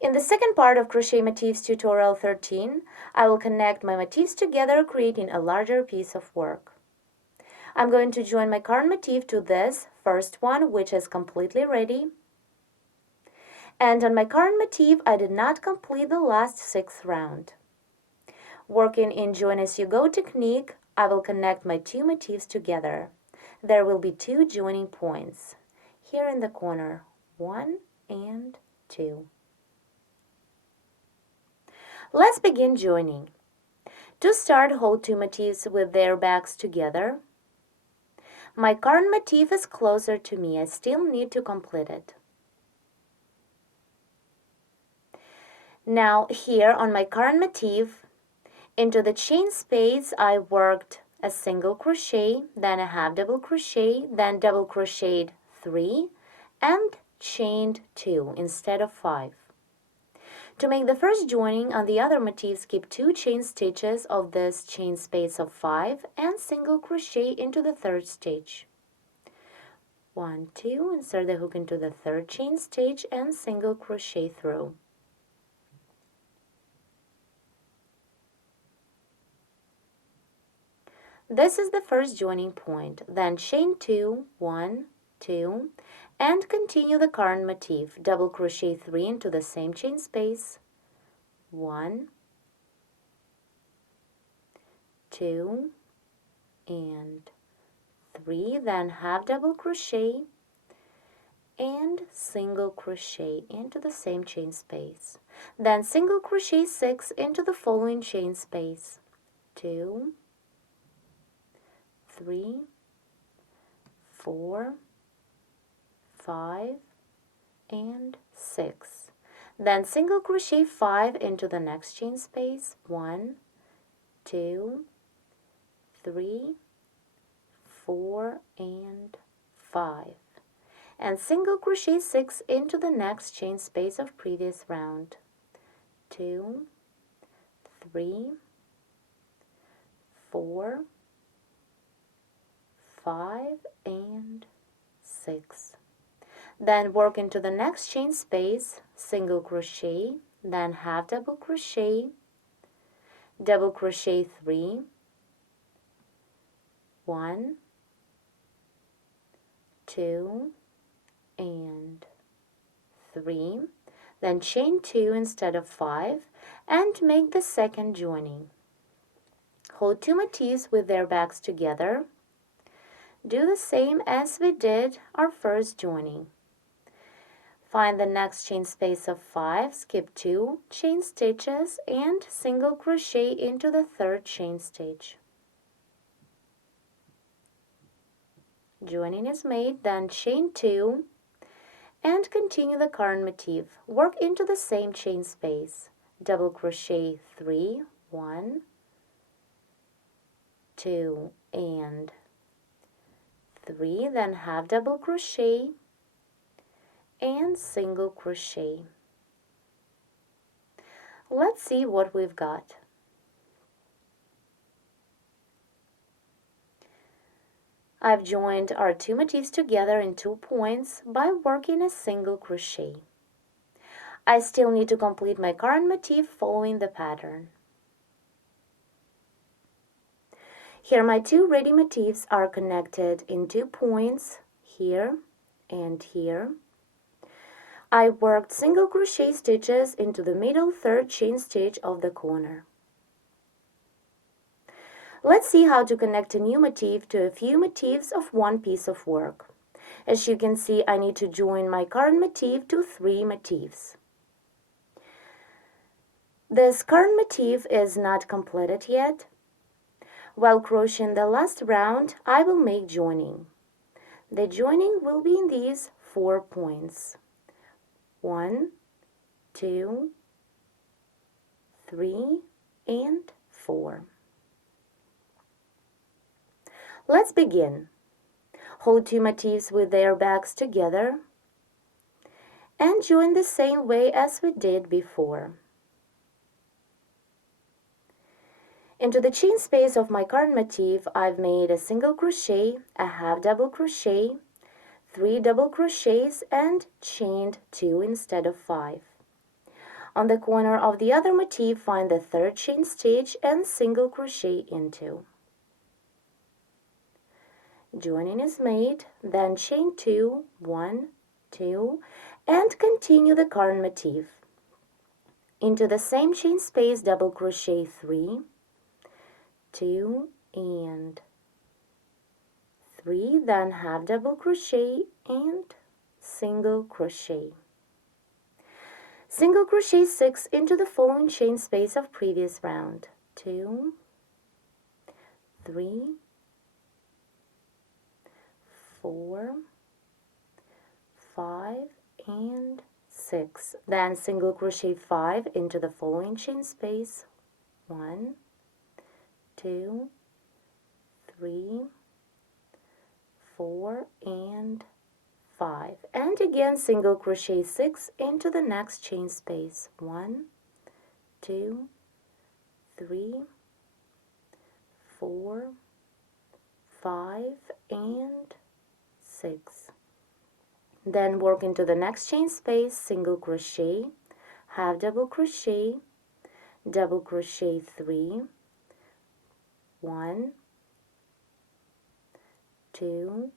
In the second part of Crochet Motifs tutorial 13, I will connect my motifs together, creating a larger piece of work. I'm going to join my current motif to this first one, which is completely ready. And on my current motif, I did not complete the last 6th round. Working in Join As You Go technique, I will connect my 2 motifs together. There will be 2 joining points, here in the corner, 1 and 2. Let's begin joining. To start, hold 2 motifs with their backs together. My current motif is closer to me. I still need to complete it. Now here on my current motif, into the chain space I worked a single crochet, then a half double crochet, then double crocheted 3 and chained 2 instead of 5. To make the first joining on the other motifs, keep 2 chain stitches of this chain space of 5 and single crochet into the 3rd stitch. 1, 2, insert the hook into the 3rd chain stitch and single crochet through. This is the first joining point, then chain 2, 1, 2, and continue the current motif. Double crochet 3 into the same chain space, 1, 2, and 3, then half double crochet and single crochet into the same chain space. Then single crochet 6 into the following chain space, 2, 3, 4, 5, and 6. Then single crochet 5 into the next chain space, 1, 2, 3, 4, and 5. And single crochet 6 into the next chain space of previous round, 2, 3, 4, 5, and 6. Then work into the next chain space, single crochet, then half double crochet 3, 1, 2, and 3, then chain 2 instead of 5, and make the second joining. Hold 2 motifs with their backs together. Do the same as we did our first joining. Find the next chain space of 5, skip 2 chain stitches, and single crochet into the 3rd chain stitch. Joining is made, then chain 2 and continue the current motif. Work into the same chain space. Double crochet 3, 1, 2, and 3, then half double crochet and single crochet. Let's see what we've got. I've joined our 2 motifs together in 2 points by working a single crochet. I still need to complete my current motif following the pattern. Here my 2 ready motifs are connected in 2 points, here and here. I worked single crochet stitches into the middle 3rd chain stitch of the corner. Let's see how to connect a new motif to a few motifs of one piece of work. As you can see, I need to join my current motif to 3 motifs. This current motif is not completed yet. While crocheting the last round, I will make joining. The joining will be in these 4 points. 1, 2, 3, and 4. Let's begin. Hold 2 motifs with their backs together and join the same way as we did before. Into the chain space of my current motif, I've made a single crochet, a half double crochet, 3 double crochets, and chained 2 instead of 5. On the corner of the other motif, find the third chain stitch and single crochet into. Joining is made, then chain 2, 1, 2, and continue the current motif. Into the same chain space, double crochet 3, 2, and 3, then half double crochet and single crochet. Single crochet 6 into the following chain space of previous round. 2, 3, 4, 5, and 6. Then single crochet 5 into the following chain space. 1, 2, 3, 4, and 5. And again single crochet 6 into the next chain space. 1, 2, 3, 4, 5, and 6. Then work into the next chain space, single crochet, half double crochet 3, 1, 2,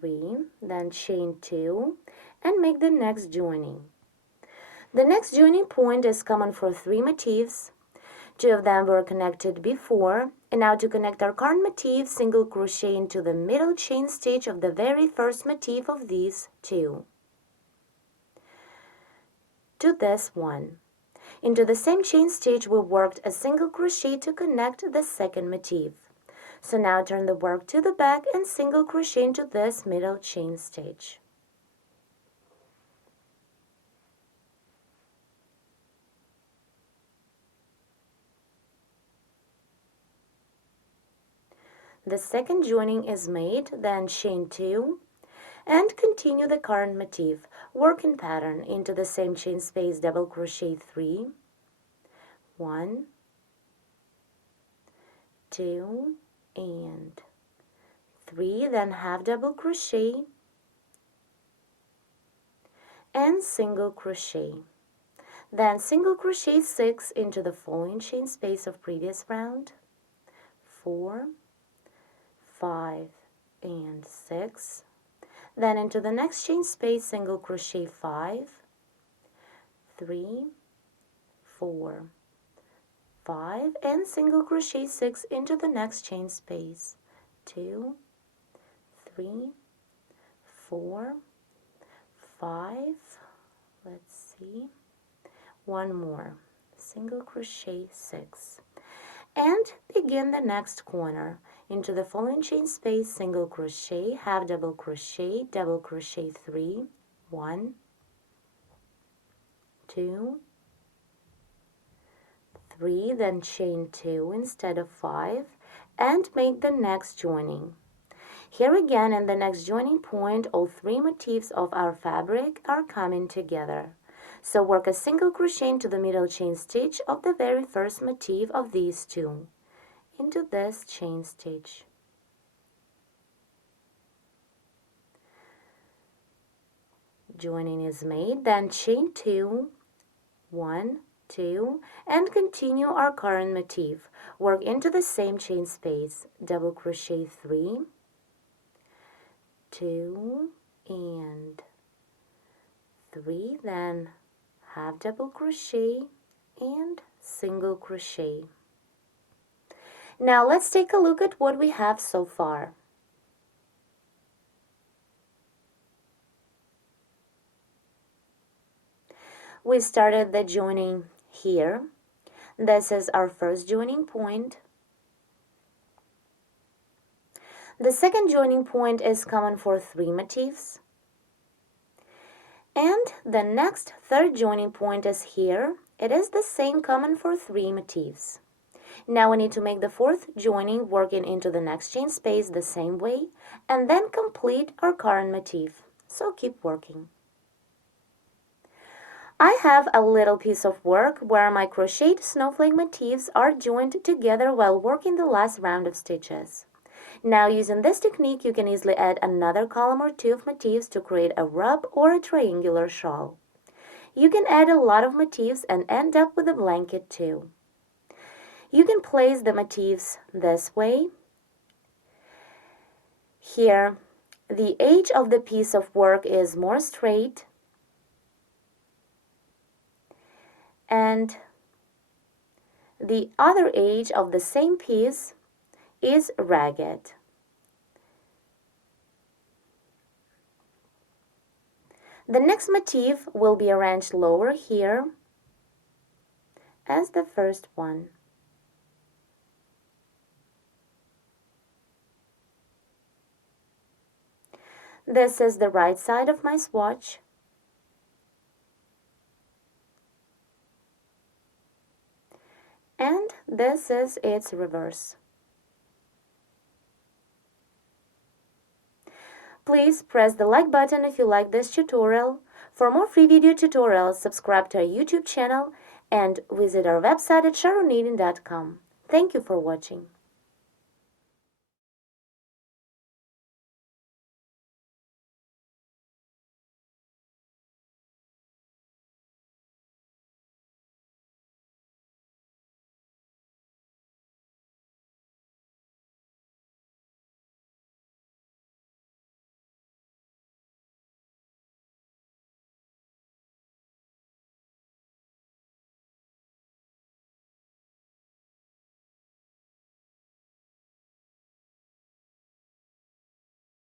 3, then chain 2 and make the next joining. The next joining point is common for 3 motifs. 2 of them were connected before, and now to connect our current motif, single crochet into the middle chain stitch of the very first motif of these 2 to this one. Into the same chain stitch we worked a single crochet to connect the second motif. So now turn the work to the back and single crochet into this middle chain stitch. The second joining is made, then chain 2 and continue the current motif. Work in pattern into the same chain space, double crochet 3, 1, 2, and 3, then half double crochet and single crochet. Then single crochet 6 into the following chain space of previous round. 4, 5, and 6. Then into the next chain space, single crochet 5, 3, 4, 5, and single crochet 6 into the next chain space. 2, 3, 4, 5, let's see, one more, single crochet 6, and begin the next corner. Into the following chain space, single crochet, half double crochet 3, 1, 2, 3, then chain 2 instead of 5, and make the next joining. Here again in the next joining point, all 3 motifs of our fabric are coming together. So work a single crochet into the middle chain stitch of the very first motif of these 2 into this chain stitch. Joining is made, then chain 2, 1, 2, and continue our current motif. Work into the same chain space, double crochet 3, 2, and 3, then half double crochet and single crochet. Now let's take a look at what we have so far. We started the joining here. This is our first joining point. The second joining point is common for 3 motifs. And the next third joining point is here. It is the same, common for 3 motifs. Now we need to make the 4th joining, working into the next chain space the same way, and then complete our current motif. So keep working. I have a little piece of work where my crocheted snowflake motifs are joined together while working the last round of stitches. Now using this technique you can easily add another column or 2 of motifs to create a rub or a triangular shawl. You can add a lot of motifs and end up with a blanket too. You can place the motifs this way. Here, the edge of the piece of work is more straight, and the other edge of the same piece is ragged. The next motif will be arranged lower here as the first one. This is the right side of my swatch. And this is its reverse. Please press the like button if you like this tutorial. For more free video tutorials, subscribe to our YouTube channel and visit our website at sharonading.com. Thank you for watching.